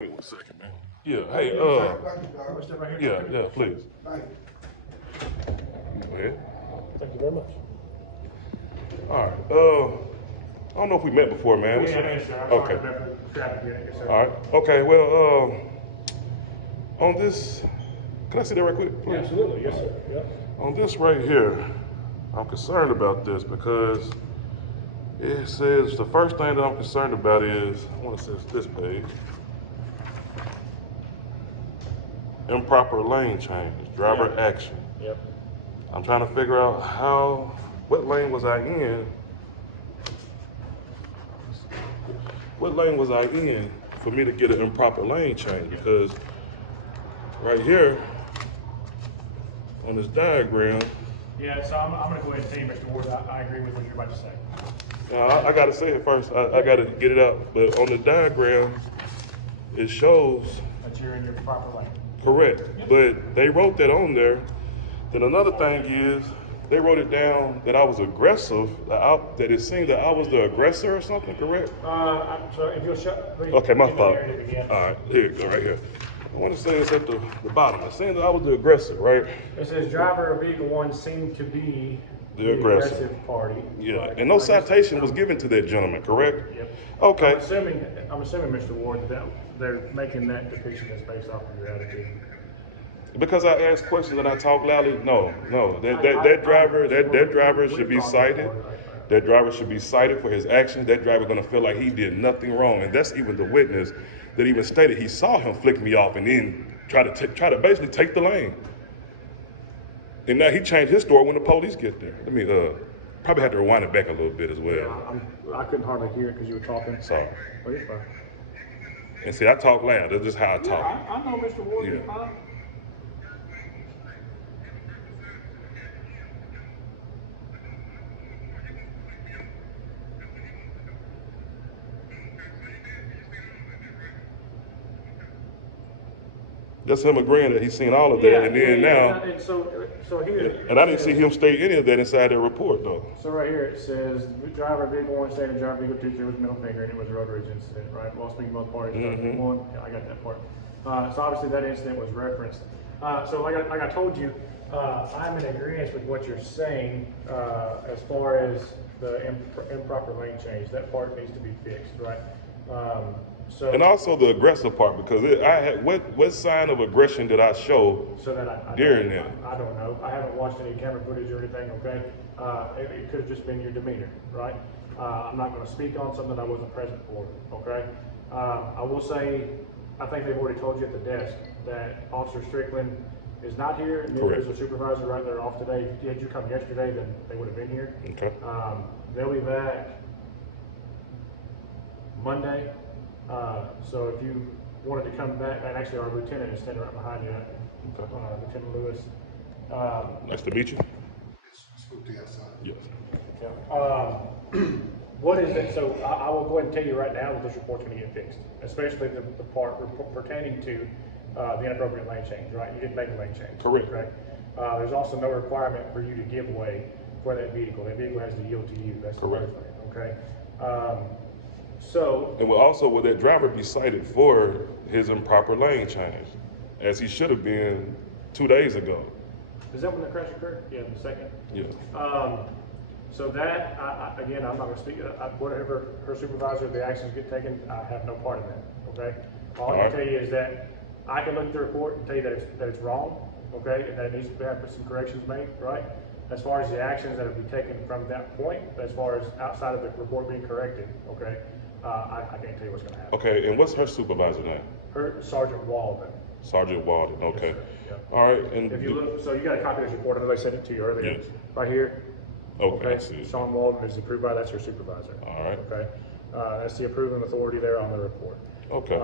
Wait 1 second, man. Yeah, hey, yeah, please. Go ahead. Thank you very much. All right. I don't know if we met before, man. What's your name? Okay. All right. Okay. Well, on this, can I see that right quick, please? Absolutely, yes, sir. Yep. On this right here, I'm concerned about this because it says the first thing that I'm concerned about is I want to say it's this page. Improper lane change, driver action. Yep. I'm trying to figure out what lane was I in? What lane was I in for me to get an improper lane change? Because right here on this diagram, Yeah, so I'm going to go ahead and tell you, Mr. Ward, I agree with what you're about to say. I got to say it first. I got to get it out. But on the diagram, it shows That you're in your proper lane. correct. But they wrote that on there. Then another thing is, they wrote it down that I was aggressive, that it seemed that I was the aggressor or something, correct? So if you'll show, please. Okay, my fault. All All right, here you go, right here. I want to say it's at the bottom. It's saying that I was the aggressor, right? It says driver of vehicle one seemed to be The aggressor. aggressive party. Yeah, Right. and no citation was given to that gentleman, correct? Yep. Okay. I'm assuming, Mr. Ward, that they're making that depiction that's based off of your attitude. Because I asked questions and I talk loudly, no. That driver should be cited. That driver should be cited for his actions. That driver gonna feel like he did nothing wrong, and that's even the witness that even stated he saw him flick me off and then try to basically take the lane. And now he changed his story when the police get there. Let me probably have to rewind it back a little bit as well. I couldn't hardly hear it because you were talking. Sorry. Oh, you're fine. And see, I talk loud. That's just how I talk. I know, Mr. Ward, you're Yeah. fine. That's him agreeing that he's seen all of that, and then now, And so here. and I didn't see him state any of that inside that report, though. So right here it says driver vehicle one standing, driver vehicle two with middle finger, and it was a road rage incident, right? While speaking both parties, one. Yeah, I got that part. So obviously that incident was referenced. So like I told you, I'm in agreement with what you're saying as far as the improper lane change. That part needs to be fixed, right? And also the aggressive part, because I had what sign of aggression did I show so that I during that? I don't know. I haven't watched any camera footage or anything, okay? It could have just been your demeanor, right? I'm not going to speak on something I wasn't present for, okay? I will say, I think they've already told you at the desk that Officer Strickland is not here, and there is a supervisor right there off today. Had you come yesterday, then they would have been here. Okay. They'll be back Monday. So if you wanted to come back, and actually our lieutenant is standing right behind you, Okay. Lieutenant Lewis. Nice to meet you. Yes. What is it? So I will go ahead and tell you right now that this report's going to get fixed, especially the part pertaining to the inappropriate lane change, right? You didn't make a lane change. Correct. There's also no requirement for you to give way for that vehicle. That vehicle has to yield to you. That's correct. The thing, okay? And will that driver be cited for his improper lane change, as he should have been 2 days ago? Is that when the crash occurred? Yeah, the second. Yeah. So that, again, I'm not going to speak, whatever her supervisor, the actions get taken, I have no part in that, okay? All I can tell you is that I can look at the report and tell you that it's wrong, okay? And that it needs to have some corrections made, right? As far as the actions that have been taken from that point, as far as outside of the report being corrected, okay? I can't tell you what's going to happen. Okay, and what's her supervisor name? Her, Sergeant Walden. Sergeant Walden, okay. Yes, yep. All right, and if you look, so you got a copy of this report, I know they sent it to you earlier. Yes. Right here. Okay, I see. Sean Walden is approved by, that's your supervisor. All right. Okay. That's the approving authority there on the report. Okay.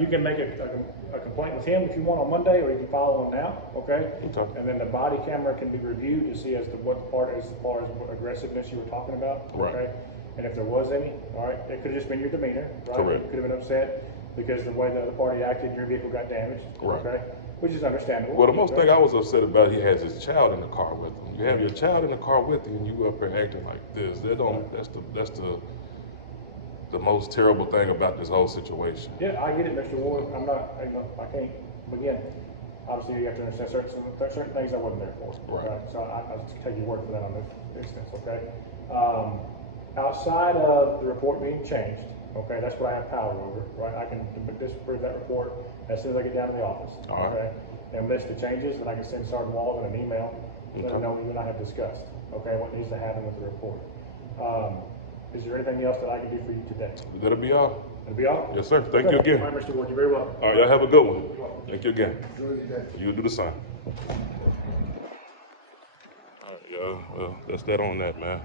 You can make a complaint with him if you want on Monday, or you can file one now, okay? Okay. And then the body camera can be reviewed to see as to what part, as far as what aggressiveness you were talking about, Right. okay? And if there was any, all right, it could have just been your demeanor, right? Correct. You could have been upset because the way the other party acted, your vehicle got damaged, Right. okay? Which is understandable. Well, the most thing I was upset about, he has his child in the car with him. You have your child in the car with you, and you up here acting like this. That's the most terrible thing about this whole situation. Yeah, I get it, Mr. Ward. I'm not, I can't, again, obviously you have to understand certain things I wasn't there for. Right. So I'll just take your word for that on this instance, okay? Outside of the report being changed, okay, that's what I have power over, right? I can disapprove that report as soon as I get down to the office, All right. okay? And list the changes, then I can send Sergeant Walls in an email, let Okay. them know what you and I have discussed, okay, what needs to happen with the report. Is there anything else that I can do for you today? That'll be all. That'll be all? Yes, sir. Thank you again. All right, Mr. Ward, you're very welcome. All right, y'all have a good one. Thank you again. You do the same. All right, y'all. Well, that's that on that, man.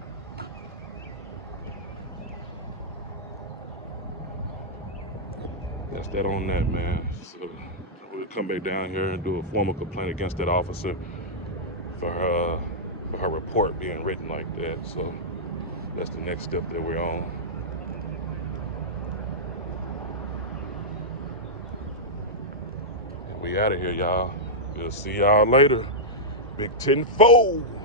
That's that on that, man. So we'll come back down here and do a formal complaint against that officer for her report being written like that. So that's the next step that we're on. And we out of here, y'all. We'll see y'all later. Big 10-4.